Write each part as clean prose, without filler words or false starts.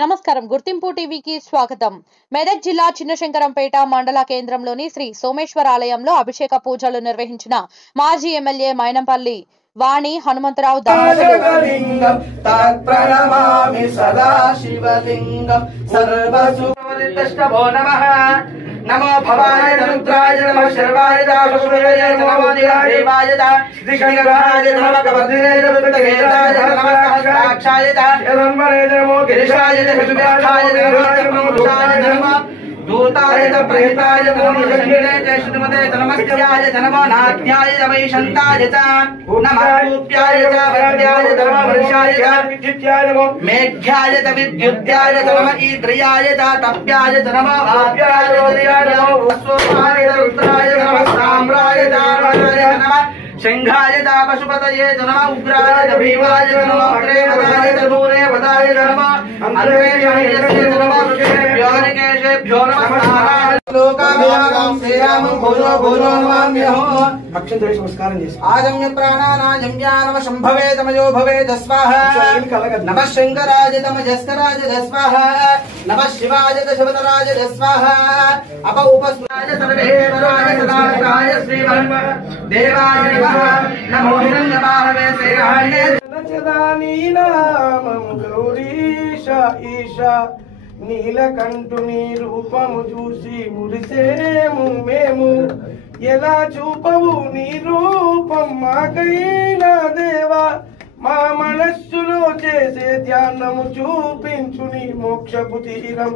నమస్కారం. గుర్తింపు టీవీకి స్వాగతం. మెదక్ జిల్లా చిన్నశంకరంపేట మండల కేంద్రంలోని శ్రీ సోమేశ్వర ఆలయంలో అభిషేక పూజలు నిర్వహించిన మాజీ ఎమ్మెల్యే మైనంపల్లి వాణి హనుమంతరావు దంపతులు नमो भवाय रुद्राय नमः शर्वाय दाशुराय नमो देवाय श्रीशंकराय नमः कवद्रेय वितकेताय नमः साक्षाय नमो गिरिशाय विष्णुव्याखाय नमः दूताय प्रेताय नमो निषङ्गिरे श्रीमते नमस्त्याय नमो नाट्याय वैशन्ताय च नमः रूप्याय च वन्द्याय नमः वर्षाय च विद्युत्याय नमो मेघ्याय च विद्युत्याय नमः ईद्रियाय च तप्याय नमः आप्याय नमो वस्वपाय रुद्राय नमः साम्राय च नमः शंघाय च पशुपतये नमः उग्राय च भीमाय नमः अग्रेवदाय च दूरेवदाय नमः अन्वेषाय नमः ऋषिभ्यो नमः लोकाभिरामं श्रीरामं भूयो भूयो नमाम्यहो अक्षंतरेश नमस्कारं చేసి ఆగమ్య ప్రాణానాజమ్యా నమ శంభవే తమయో భవే దస్వాహ నమః శంకరాయ తమజస్కరాయ దస్వాహ నమః శివాయ దశవతరాయ దస్వాహ అప ఉపస్మరాయ సర్వేశ్వరాయ సదాశివాయ శ్రీమన్ దేవాయ నమః నమో హిరణ్యబాహవే శ్రీరాణ్యే సదాని నామం గౌరీశ ఈశా నీలకంఠుని రూపము చూసి మురిసేము మేము ఎలా చూపవు నీ రూపం మాకైనా దేవా మా మనస్సులో చేసే ధ్యానము చూపించు నీ మోక్షపు తీరం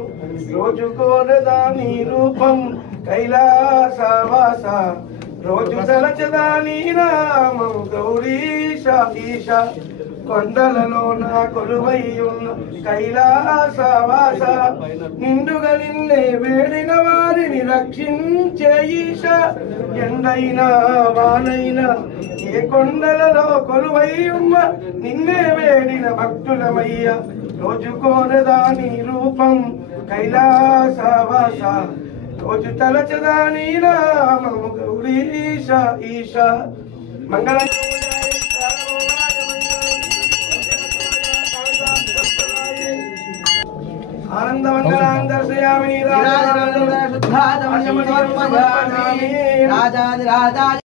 రోజు కోరదా నీ రూపం కైలాసవాస రోజు తలచదా నీ నామం గౌరీశ ఈశ కొండలలో నా కొలువై ఉన్న కైలాసవాస నిండుగా నిన్నే వేడిన వారిని రక్షించే ఈశ ఎండైనా వానైనా ఏ కొండలలో కొలువై ఉన్న నిన్నే వేడిన భక్తులమయ్య రోజు కోరదా నీ రూపం కైలాసవాస రోజు తలచదా నీ నామము గౌరీశ ఈశ మంగళ आनंदमंगलां दर्शयामि राजाधिराजाय